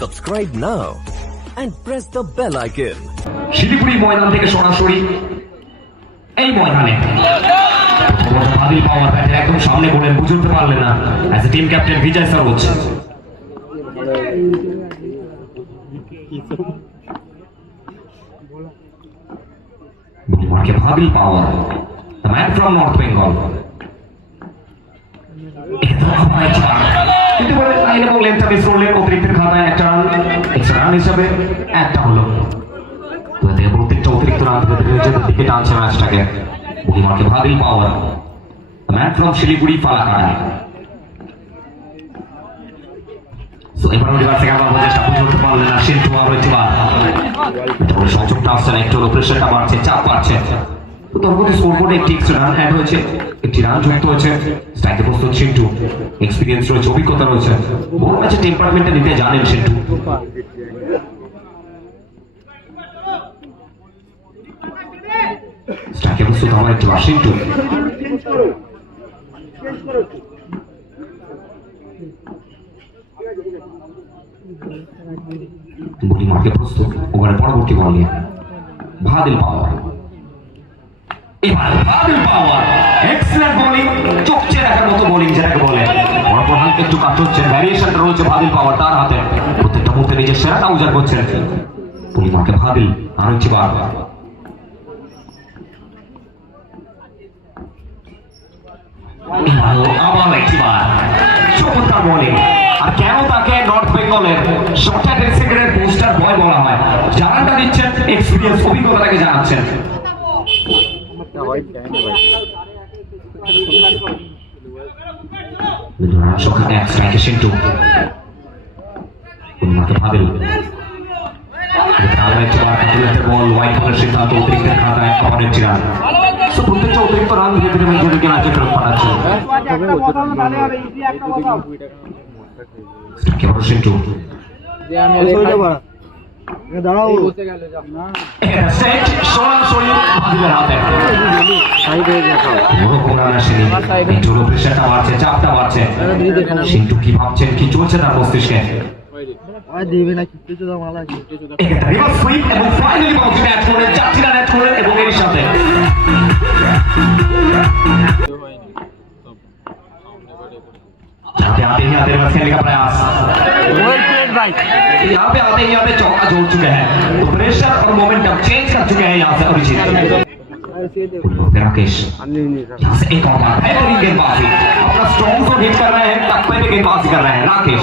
Subscribe now and press the bell icon. Siliguri ময়দান থেকে সরাসরি এই ময়দানে ভাদিল পাওয়ার ব্যাটের একদম সামনে বলেন, বুঝতে পারলেন না অ্যাজ এ টিম ক্যাপ্টেন বিজয় সরোজ। মার্কে ভাদিল পাওয়ার, the man from North Bengal. অতিরিক্তের খাতায় একটা রান হিসাবে একটা হলো। প্রত্যেকটা অতিরিক্ত রান দিকে টানছে ম্যাচটাকে। বুড়িমাকে ভাদিল পাওয়ার, the man from Siliguri Falakata. এবার রিভার্সে আবার চেষ্টা করতে পারলেন না সিন্টু। আর সংযোগটা আসছে না, একটু প্রেশারটা বাড়ছে, চাপ বাড়ছে। তরপতি স্কোরবোর্ডে একটি রান অ্যাড হয়েছে, একটি রান যুক্ত হয়েছে। স্ট্রাইকে প্রস্তুত সিন্টু, এক্সপিরিয়েন্স রয়েছে, অভিজ্ঞতা রয়েছে, বড় ম্যাচে টেম্পারমেন্টে নিতে জানেন সিন্টু। স্ট্রাইকে প্রস্তুত আমার একটি বার সিন্টু। বুড়িমাকে প্রস্তুত ওভারে পরবর্তী বল নিয়ে ভাদিল পাওয়ার। এবার ভাদিল পাওয়ার এক্সেলেন্ট বোলিং, চোখে রাখার মতো বোলিং যেটাকে বলে। পরপর হালকা একটু কাট হচ্ছে, ভ্যারিয়েশনটা রয়েছে ভাদিল পাওয়ার তার হাতে। প্রত্যেকটা মুহূর্তে নিজের সেরাটা উজাড় করছেন বুড়িমাকে ভাদিল। আরো একটি বার আবার একটি বার চমৎকার বোলিং। আর কেন তাকে নর্থ বেঙ্গলের শর্ট অ্যাটাক সেকেন্ডের পোস্টার বয় বলা হয়? জানানটা দিচ্ছেন, এক্সপিরিয়েন্স অভিজ্ঞতাটাকে জানাচ্ছেন। সিদ্ধান্ত অতিরিক্তের খাতায় আবার একটি রান। প্রত্যেকটা অতিরিক্ত রান ধীরে ধীরে নিজেদেরকে ম্যাচে ফেরত পাঠাচ্ছেন। সিন্টু চাপটা বাড়ছে। সিন্টু কি ভাবছেন, কি চলছে তার মস্তিষ্কে? এবং এর সাথে आते ही आते रिवर्स खेलने का प्रयास, यहाँ पे आते ही यहाँ पे चौका जोड़ चुके हैं, तो प्रेशर और मोमेंटम चेंज कर चुके हैं यहाँ से अभिजीत। राकेश यहाँ से एक और बार बेहतरीन गेंदबाजी, अपना स्ट्रॉन्ग शॉट हिट कर रहे हैं, टप्पे पे गेंदबाजी कर रहे हैं राकेश।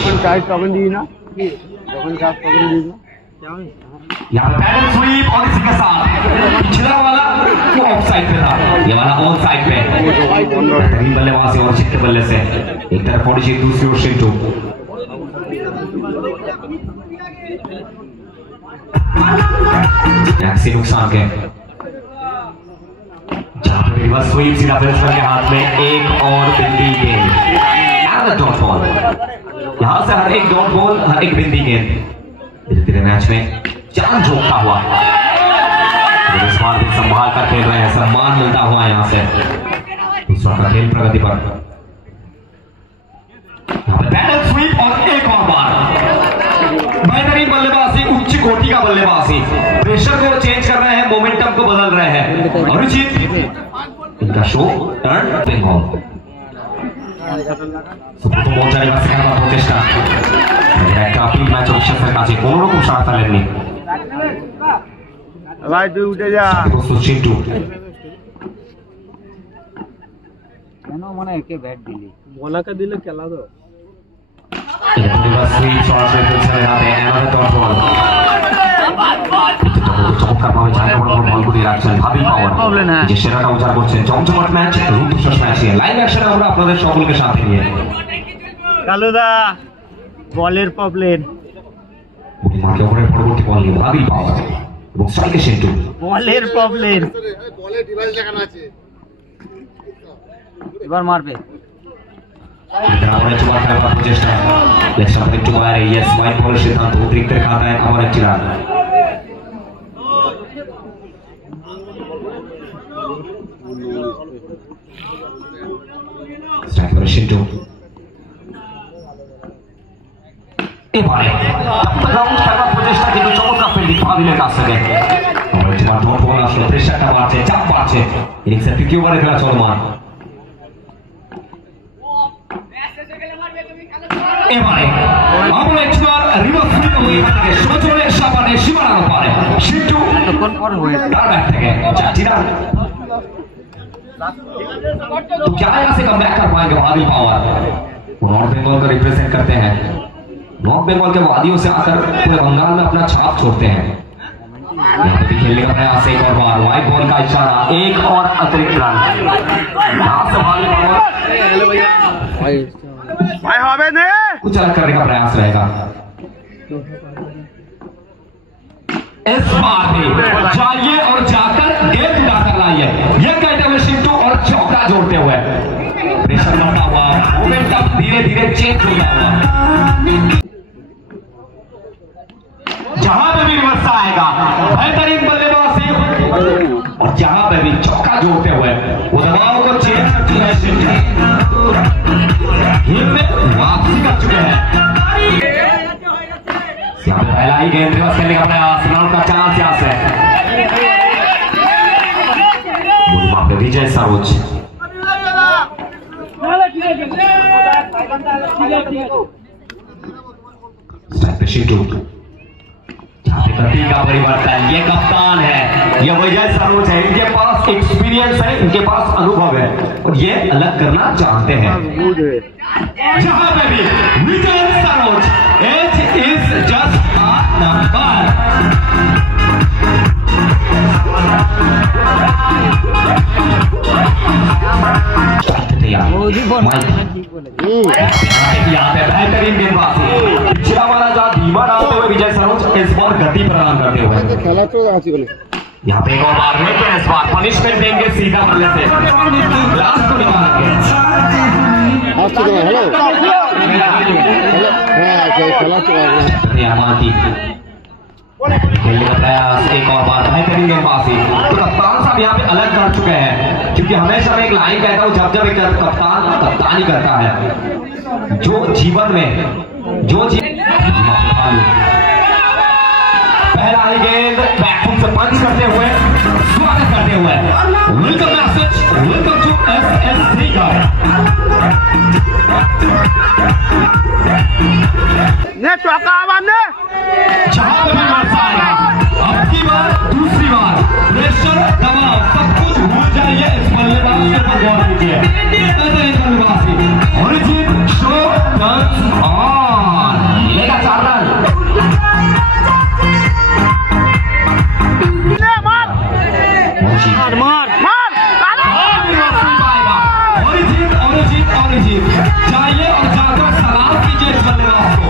यहाँ पे पैडल स्वीप और इसी के साथ पिछला वाला वो ऑफ साइड पे था, ये वाला ऑन साइड पे। बेहतरीन बल्लेबाज से और छिक्के बल्ले से एक तरफ पॉलिशी, दूसरी ओर सिंटू। नुकसान के जहां पर रिवर्स स्वीप सीधा बैट्समैन के हाथ में एक और बिंदी गेंद, डॉट बॉल। यहां से हर एक डॉट बॉल, हर एक बिंदी गेंद धीरे धीरे मैच में जान झोंकता हुआ इस बार भी संभाल कर खेल रहे हैं, सम्मान मिलता हुआ यहाँ से। दूसरा का खेल प्रगति पर पैडल स्वीप और एक और बार बेहतरीन बल्लेबाजी, उच्च कोटि का बल्लेबाजी। प्रेशर को चेंज कर रहे हैं, मोमेंटम को बदल रहे हैं। अभिजीत इनका शो टर्न बेंगल প্রথম বল জারি করতে খেলার প্রচেষ্টা, একটা আপিল ম্যাচ অবশ্যই কাছে কোনো রকম সাড়া ফেলেননি ভাই। তুই উঠে যা সিন্টু। কেন মনে একে ব্যাট দিলি, বলাকে দিলে খেলা তো সেরাটা উজাড় করছেন। জমজমাট ম্যাচ, রুদ্ধশ্বাস ম্যাচ, লাইভ অ্যাকশনে আমরা আপনাদের সকলকে সাথে নিয়ে। কালুদা বলের প্রবলেম, পরবর্তী বল নিয়ে ভাদিল পাওয়ার এবং স্ট্রাইকে সিন্টু। বলের প্রবলেম, বলের ডিভাইস দেখানো আছে, এবার মারবে। প্রচেষ্টা একটু বাইরে, ইয়েস ওয়াইড বলের সিদ্ধান্ত, অতিরিক্তের খাতায় আবার একটি রান। সিন্টু এবারে গ্রাউন্ড খেলার প্রচেষ্টা কিন্তু চমৎকার ফিল্ডিং ফাদিলের কাছ থেকে তোমার ডট বল আসলে প্রেশারটা বাড়ছে, চাপ বাড়ছে। ইনিংসের তৃতীয় ওভারে খেলা চলমান। এবারে আমরা একবার রিভার্স সুইং হয়ে থাকে সজলের সাপানে সীমানার পারে সিটু তার ব্যাট থেকে চারটি রান। तो क्या यहाँ से कम बैक कर पाएंगे वादिल पावर? वो नॉर्थ बंगाल का रिप्रेजेंट करते हैं। नॉर्थ बंगाल के वादियों से आकर पूरे बंगाल में अपना छाप छोड़ते हैं। यहाँ पे भी खेलने का प्रयास एक और बार वाइड बॉल का इशारा, एक और अतिरिक्त रन। यहाँ से वादिल पावर कुछ अलग करने का प्रयास रहेगा। इस बार भी जाइए और जाकर गेंद उड़ाकर लाइए, ये कहते हुए सिंटू और चौका जोड़ते हुए प्रेशर बढ़ता हुआ, मोमेंटम धीरे धीरे चेंज होता हुआ। जहां पे भी रिवर्स आएगा बेहतरीन बल्लेबाजी और जहां पे भी चौका जोड़ते हुए वो दबाव को चेंज कर चुके हैं सिंटू, हिम्मत वापसी कर चुके हैं। यहाँ पे पहला ही गेंद रिवर्स करने का प्रयास, रन का चांस यहाँ से विजय सरोज। गति का परिवर्तन, ये कप्तान है, ये विजय सरोज है, इनके पास एक्सपीरियंस है, इनके पास अनुभव है और ये अलग करना चाहते हैं। जहां पे भी Vijay Saroj, age is just a number. यहाँ पे बेहतरीन गेंदबाजी, पिछला वाला जहाँ धीमा डालते हुए विजय सरोज इस बार गति प्रदान करते हुए यहाँ पे एक और बार लेकिन इस बार पनिशमेंट देंगे सीधा बल्ले से, लास्ट को निकालेंगे। खेलने का प्रयास, एक और बार बेहतरीन गेंदबाजी। तो कप्तान साहब यहाँ पे अलग कर चुके हैं, क्योंकि हमेशा मैं एक लाइन कहता हूँ, जब जब एक कप्तान कप्तानी करता है, जो जीवन में जो पहला ही गेंद बैकफुट से पंच करते हुए स्वागत करते हुए welcome message, welcome to SSC का ने चौका आवाज ने जहां पे भी वर्षा आएगा, अब की बार दूसरी बार प्रेशर दबाव सब कुछ भूल जाइए, इस बल्लेबाज के ऊपर गौर कीजिए। बल्लेबाजी ओरिजिन शो टर्न्स ऑन, लेगा 4 रन। मार मार ओरिजिन ओरिजिन ओरिजिन जाइए और जाकर सलाम कीजिए इस बल्लेबाज को।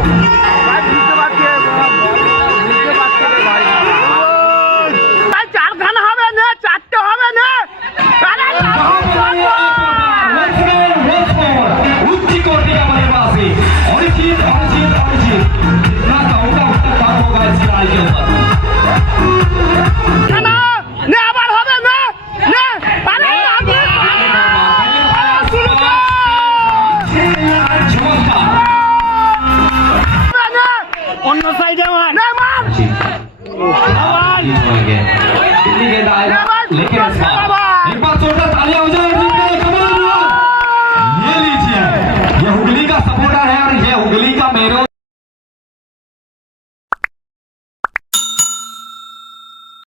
लेकिन